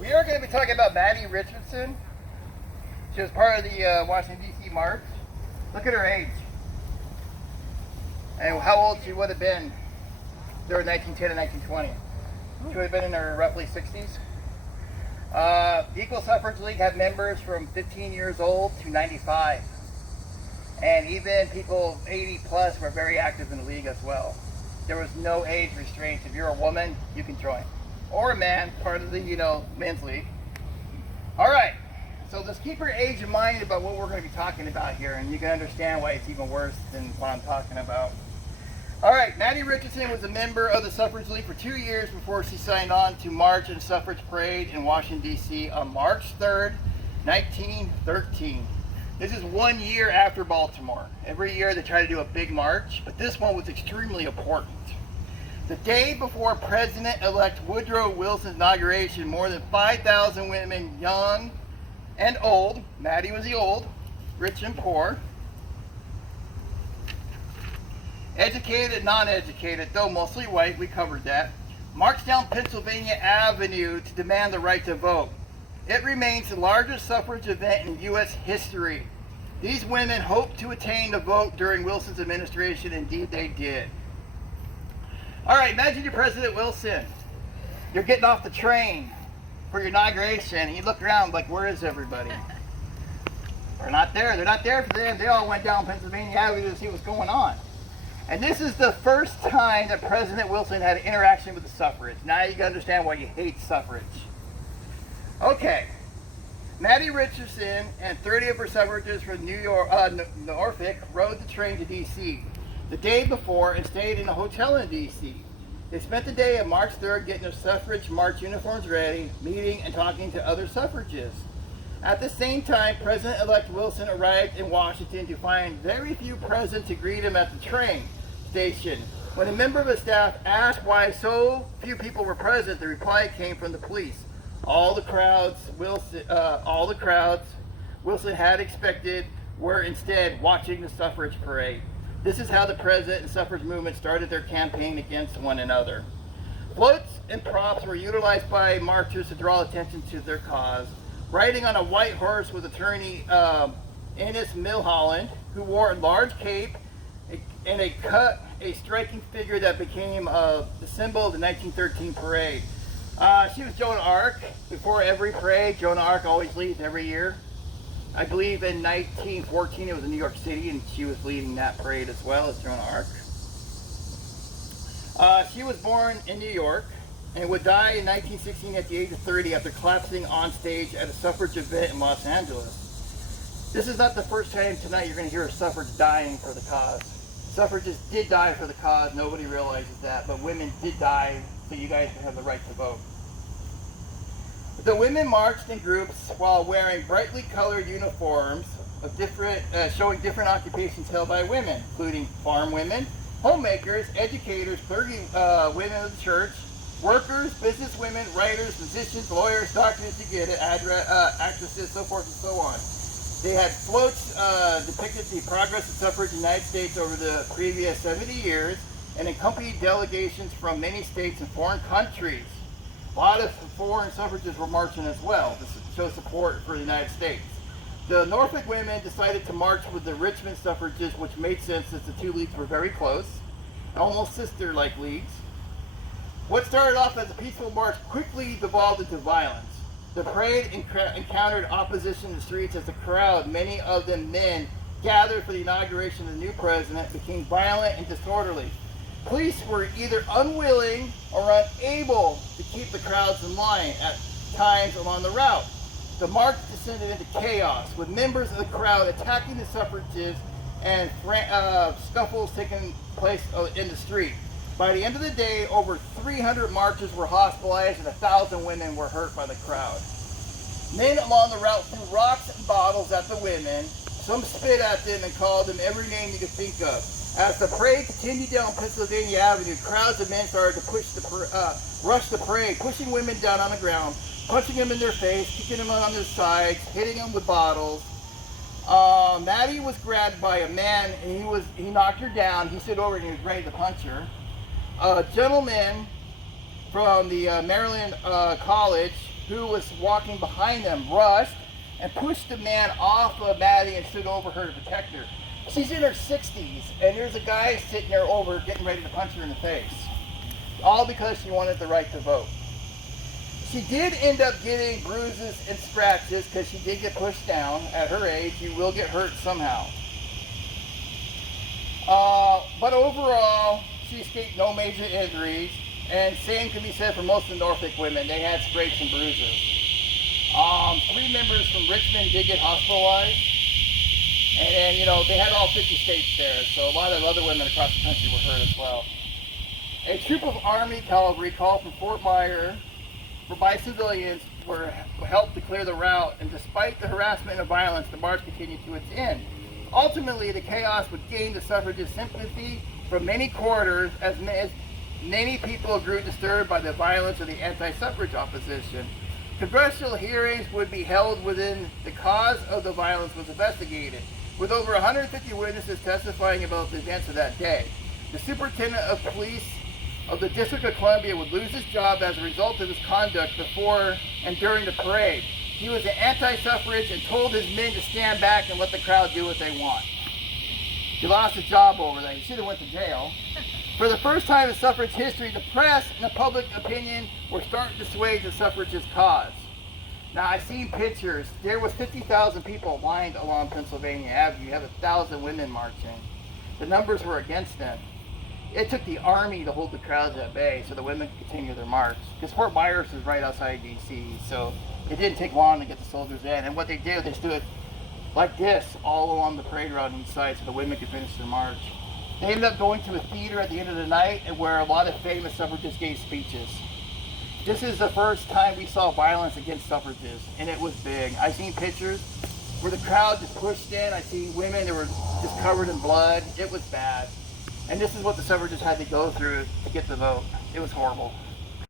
We are going to be talking about Maddie Richardson. She was part of the Washington, D.C. March. Look at her age and how old she would have been during 1910 and 1920. She would have been in her roughly 60s. The Equal Suffrage League had members from 15 years old to 95. And even people 80 plus were very active in the league as well. There was no age restraints. If you're a woman, you can join. Or a man, part of the, men's league. All right, so just keep your age in mind about what we're going to be talking about here, and you can understand why it's even worse than what I'm talking about. All right, Maddie Richardson was a member of the Suffrage League for 2 years before she signed on to march in suffrage parade in Washington, D.C. on March 3rd, 1913. This is 1 year after Baltimore. Every year they try to do a big march, but this one was extremely important. The day before President-elect Woodrow Wilson's inauguration, more than 5,000 women, young and old, Maddie was the old, rich and poor, educated and non-educated, though mostly white, we covered that, marched down Pennsylvania Avenue to demand the right to vote. It remains the largest suffrage event in U.S. history. These women hoped to attain the vote during Wilson's administration. Indeed, they did. All right, imagine you're President Wilson. You're getting off the train for your inauguration, and you look around like, where is everybody? They're not there. They're not there for them. They all went down Pennsylvania Avenue to see what's going on. And this is the first time that President Wilson had an interaction with the suffrage. Now you can understand why you hate suffrage. Okay, Maddie Richardson and 30 of her suffragists from Norfolk rode the train to D.C. the day before and stayed in a hotel in D.C. They spent the day of March 3rd getting their suffrage march uniforms ready, meeting and talking to other suffragists. At the same time, President-elect Wilson arrived in Washington to find very few present to greet him at the train station. When a member of the staff asked why so few people were present, the reply came from the police. All the crowds Wilson had expected were instead watching the suffrage parade. This is how the president and suffrage movement started their campaign against one another. Floats and props were utilized by marchers to draw attention to their cause. Riding on a white horse was attorney Ennis Milholland, who wore a large cape and a striking figure that became the symbol of the 1913 parade. She was Joan of Arc. Before every parade, Joan of Arc always leads every year. I believe in 1914 it was in New York City, and she was leading that parade as well as Joan of Arc. She was born in New York and would die in 1916 at the age of 30 after collapsing on stage at a suffrage event in Los Angeles. This is not the first time tonight you're going to hear a suffrage dying for the cause. Suffragists did die for the cause, nobody realizes that, but women did die so you guys have the right to vote. The women marched in groups while wearing brightly colored uniforms of showing different occupations held by women, including farm women, homemakers, educators, clergy women of the church, workers, business women, writers, musicians, lawyers, doctors, you get it, actresses, so forth and so on. They had floats depicted the progress of suffrage in the United States over the previous 70 years and accompanied delegations from many states and foreign countries. A lot of foreign suffragists were marching as well to show support for the United States. The Norfolk women decided to march with the Richmond suffragists, which made sense since the two leagues were very close, almost sister-like leagues. What started off as a peaceful march quickly devolved into violence. The parade encountered opposition in the streets as the crowd, many of them men, gathered for the inauguration of the new president, became violent and disorderly. Police were either unwilling or unable to keep the crowds in line at times along the route. The march descended into chaos, with members of the crowd attacking the suffragists and scuffles taking place in the street. By the end of the day, over 300 marchers were hospitalized and 1,000 women were hurt by the crowd. Men along the route threw rocks and bottles at the women. Some spit at them and called them every name you could think of. As the parade continued down Pennsylvania Avenue, crowds of men started to rush the parade, pushing women down on the ground, punching them in their face, kicking them on their sides, hitting them with bottles. Maddie was grabbed by a man, and he knocked her down. He stood over and he was ready to punch her. A gentleman from the Maryland College who was walking behind them, rushed and pushed the man off of Maddie and stood over her to protect her. She's in her 60s, and there's a guy sitting there over getting ready to punch her in the face. All because she wanted the right to vote. She did end up getting bruises and scratches because she did get pushed down. At her age, you will get hurt somehow. But overall, she escaped no major injuries, and same can be said for most of the Norfolk women. They had scrapes and bruises. 3 members from Richmond did get hospitalized, and you know, they had all 50 states there, so a lot of other women across the country were hurt as well. A troop of Army cavalry called from Fort Myer by civilians were helped to clear the route, and despite the harassment and violence, the march continued to its end. Ultimately, the chaos would gain the suffragists' sympathy from many quarters, as many people grew disturbed by the violence of the anti-suffrage opposition. Congressional hearings would be held within the cause of the violence was investigated, with over 150 witnesses testifying about the events of that day. The superintendent of police of the District of Columbia would lose his job as a result of his conduct before and during the parade. He was an anti-suffrage and told his men to stand back and let the crowd do what they want. He lost his job over that. He should have went to jail. For the first time in suffrage history, the press and the public opinion were starting to sway the suffragist cause. Now, I've seen pictures. There was 50,000 people lined along Pennsylvania Avenue. You have 1,000 women marching. The numbers were against them. It took the Army to hold the crowds at bay so the women could continue their march. Because Fort Myers is right outside D.C., so it didn't take long to get the soldiers in. And what they did, they stood like this all along the parade route on each side so the women could finish their march. They ended up going to a theater at the end of the night where a lot of famous suffragists gave speeches. This is the first time we saw violence against suffragists, and it was big. I've seen pictures where the crowd just pushed in. I see women that were just covered in blood. It was bad. And this is what the suffragists had to go through to get the vote. It was horrible.